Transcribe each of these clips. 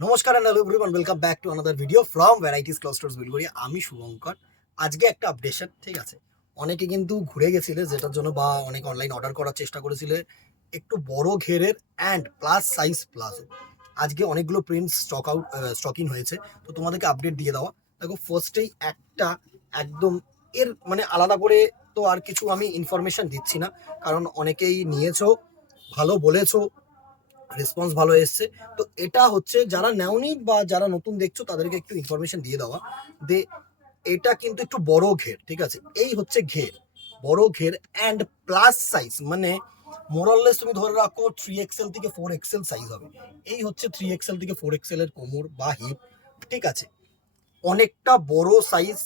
নমস্কার and hello everyone, welcome back to another video from Varieties Clusters Bilgoria. আমি শুভঙ্কর। আজকে একটা আপডেশন, ঠিক আছে। অনেকে কিন্তু ঘুরে গেছিলে যেটার জন্য বা অনেক অনলাইন অর্ডার করার চেষ্টা করেছিলে একটু বড় ঘেরের অ্যান্ড প্লাস সাইজ প্লাজো। আজকে অনেকগুলো প্রিন্ট স্টকিং হয়েছে, তো তোমাদেরকে আপডেট দিয়ে দেওয়া। দেখো ফার্স্টেই একটা একদম এর মানে আলাদা করে তো আর কিছু আমি ইনফরমেশন দিচ্ছি না, কারণ অনেকেই নিয়েছো, ভালো বলেছো, রেসপন্স ভালো এসছে। তো এটা হচ্ছে যারা নেওনি বা যারা নতুন দেখছো তাদেরকে একটু ইনফরমেশন দিয়ে দেওয়া যে এটা কিন্তু একটু বড় ঘের, ঠিক আছে। এই হচ্ছে ঘের, বড় ঘের অ্যান্ড প্লাস সাইজ, মানে মোরাললেস তুমি ধরে রাখো 3XL থেকে 4XL সাইজ হবে। এই হচ্ছে 3XL থেকে 4XL এর কোমর বা হিপ, ঠিক আছে। অনেকটা বড় সাইজ,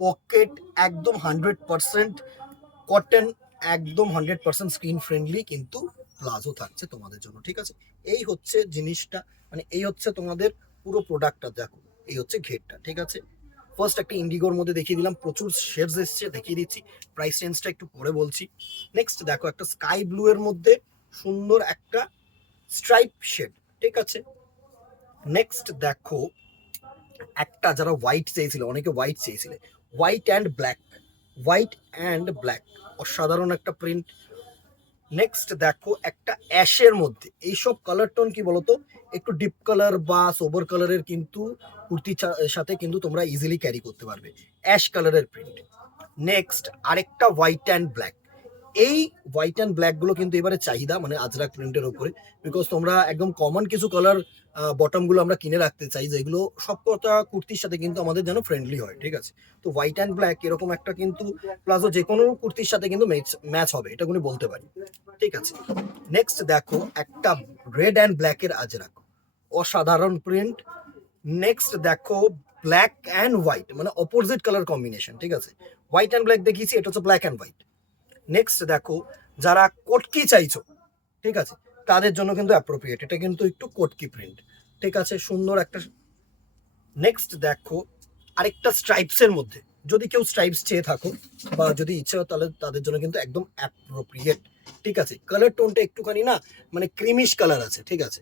পকেট একদম 100% কটন, একদম 100% স্ক্রিন ফ্রেন্ডলি কিন্তু প্লাজো থাকছে তোমাদের জন্য, ঠিক আছে। এই হচ্ছে জিনিসটা, মানে এই হচ্ছে তোমাদের পুরো প্রোডাক্টটা। দেখো এই হচ্ছে ঘেরটা, ঠিক আছে। ফার্স্ট একটা ইন্ডিগোর মধ্যে দেখিয়ে দিলাম, প্রচুর শেডস এসছে, দেখিয়ে দিচ্ছি। প্রাইস রেঞ্জটা একটু পরে বলছি। নেক্সট দেখো একটা স্কাই ব্লু এর মধ্যে সুন্দর একটা স্ট্রাইপ শেড, ঠিক আছে। নেক্সট দেখো একটা যারা হোয়াইট চেয়েছিল, অনেকে হোয়াইট চেয়েছিলে, white and black, white and black, অসাধারণ একটা প্রিন্ট। নেক্সট দেখো একটা অ্যাশের মধ্যে, এইসব কালার টোন কি বলতো, একটু ডিপ কালার বা সোবার কালারের কিন্তু কুর্তির সাথে কিন্তু তোমরা ইজিলি ক্যারি করতে পারবে, অ্যাশ কালারের প্রিন্ট। নেক্সট আরেকটা হোয়াইট অ্যান্ড ব্ল্যাক। এই হোয়াইট অ্যান্ড ব্ল্যাক গুলো কিন্তু এবারে চাহিদা, মানে আজরাক প্রিন্টের উপরে, বিকজ তোমরা একদম কমন কিছু কালার বটম গুলো আমরা কিনে রাখতে চাই, যেগুলো সবকটা কুর্তির সাথে কিন্তু আমাদের যেন ফ্রেন্ডলি হয়, ঠিক আছে। তো হোয়াইট অ্যান্ড ব্ল্যাক এরকম একটা কিন্তু প্লাজো যে কোনো কুর্তির সাথে কিন্তু ম্যাচ হবে, এটা কিন্তু বলতে পারি, ঠিক আছে। নেক্সট দেখো একটা রেড অ্যান্ড ব্ল্যাক এর আজরাক, অসাধারণ প্রিন্ট। নেক্সট দেখো ব্ল্যাক অ্যান্ড হোয়াইট, মানে অপোজিট কালার কম্বিনেশন, ঠিক আছে। হোয়াইট অ্যান্ড ব্ল্যাক দেখিয়েছি, এটা হচ্ছে ব্ল্যাক অ্যান্ড হোয়াইট। নেক্সট দেখো যারা কটকি চাইছো, ঠিক আছে, তাদের জন্য কিন্তু অ্যাপ্রোপ্রিয়েট, এটা কিন্তু একটু কটকি প্রিন্ট, ঠিক আছে, সুন্দর একটা। নেক্সট দেখো আরেকটা স্ট্রাইপস এর মধ্যে, যদি কেউ স্ট্রাইপস চেয়ে থাকো বা যদি ইচ্ছে হয় তাহলে তাদের জন্য কিন্তু একদম অ্যাপ্রোপ্রিয়েট, ঠিক আছে। কালার টোনটা একটুখানি না মানে ক্রিমিশ কালার আছে, ঠিক আছে।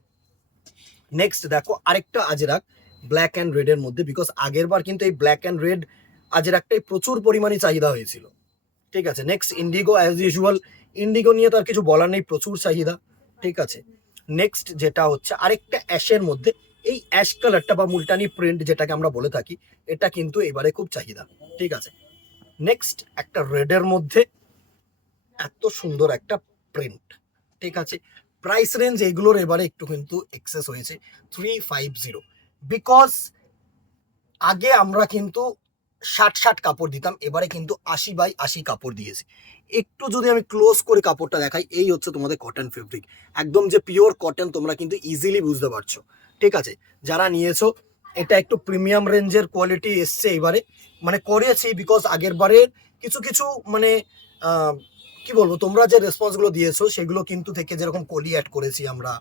নেক্সট দেখো আরেকটা আজরাক ব্ল্যাক অ্যান্ড রেড এর মধ্যে, বিকজ আগের বার কিন্তু এই ব্ল্যাক অ্যান্ড রেড আজরাকটাই প্রচুর পরিমাণে চাহিদা হয়েছিল, ঠিক আছে। Next Indigo, as usual Indigo নিয়ে তো আর কিছু বলার নেই, প্রচুর চাহিদা, ঠিক আছে। নেক্সট যেটা হচ্ছে আরেকটা অ্যাশের মধ্যে, এই অ্যাশ কালারটা বা মুলটানি প্রিন্ট যেটাকে আমরা বলে থাকি, এটা কিন্তু এবারে খুব চাহিদা, ঠিক আছে। নেক্সট একটা রেডের মধ্যে এত সুন্দর একটা প্রিন্ট, ঠিক আছে। প্রাইস রেঞ্জ এগুলোর এবারে একটু কিন্তু এক্সেস হয়েছে 350, বিকজ আগে আমরা কিন্তু 60 কাপড় দিতাম, এবারে কিন্তু 80/80 কাপড় দিয়েছি। একটু যদি আমি ক্লোজ করে কাপড়টা দেখাই, এই হচ্ছে তোমাদের কটন ফেব্রিক, একদম যে পিওর কটন, তোমরা কিন্তু ইজিলি বুঝতে পারছো, ঠিক আছে। যারা নিয়েছো এটা একটু প্রিমিয়াম রেঞ্জের কোয়ালিটি এসছে এবারে, মানে করেছি বিকজ আগের বারের কিছু কিছু মানে কি বলবো, তোমরা যে রেসপন্সগুলো দিয়েছো সেগুলো কিন্তু থেকে যেরকম কলি অ্যাড করেছি আমরা,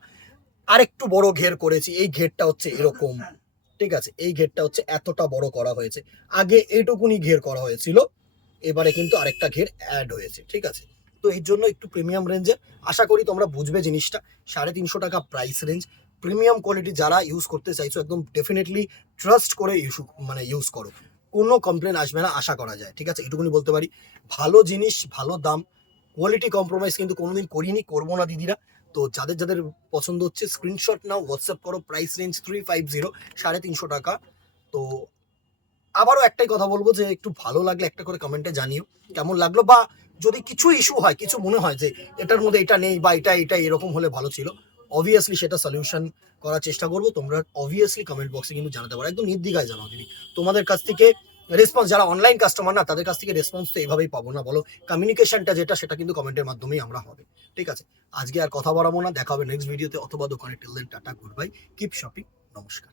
আর একটু বড় ঘের করেছি, এই ঘেরটা হচ্ছে এরকম, ঠিক আছে। এই ঘেরটা হচ্ছে এতটা বড় করা হয়েছে, আগে এইটুকুনি ঘের করা হয়েছিল, এবারে কিন্তু আরেকটা ঘের অ্যাড হয়েছে, ঠিক আছে। তো এর জন্য একটু প্রিমিয়াম রেঞ্জে, আশা করি তোমরা বুঝবে জিনিসটা। 350 টাকা প্রাইস রেঞ্জ, প্রিমিয়াম কোয়ালিটি যারা ইউজ করতে চাইছো একদম ডেফিনেটলি ট্রাস্ট করে ইউজ করো, কোনো কমপ্লেন আসবে না আশা করা যায়, ঠিক আছে। এটুকুনি বলতে পারি। ভালো জিনিস, ভালো দাম, কোয়ালিটি কম্প্রোমাইজ কিন্তু কোনোদিন করিনি, করবো না দিদিরা। তো যাদের যাদের পছন্দ হচ্ছে স্ক্রিনশট নাও, হোয়াটসঅ্যাপ করো। প্রাইস রেঞ্জ 350, 350 টাকা। তো আবারও একটাই কথা বলবো যে একটু ভালো লাগলে একটা করে কমেন্টে জানিও কেমন লাগলো, বা যদি কিছু ইস্যু হয়, কিছু মনে হয় যে এটার মধ্যে এটা নেই বা এটা এটা এরকম হলে ভালো ছিল, অবভিয়াসলি সেটা সলিউশন করার চেষ্টা করবো। তোমরা অবভিয়াসলি কমেন্ট বক্সে কিন্তু জানাতে পারো, একদম নির্দ্বিধায় জানাও দিদি। তোমাদের কাছ থেকে রেসপন্স, যারা অনলাইন কাস্টমার না তাদের কাছ থেকে রেসপন্স তো এভাবেই পাবো না বলো, কমিউনিকেশনটা যেটা সেটা কিন্তু কমেন্টের মাধ্যমেই আমরা হবে, ঠিক আছে। আজকে আর কথা বাড়াবো না, দেখা হবে নেক্সট ভিডিওতে অথবা দোকানে। Till then tata, good bye, keep shopping, নমস্কার।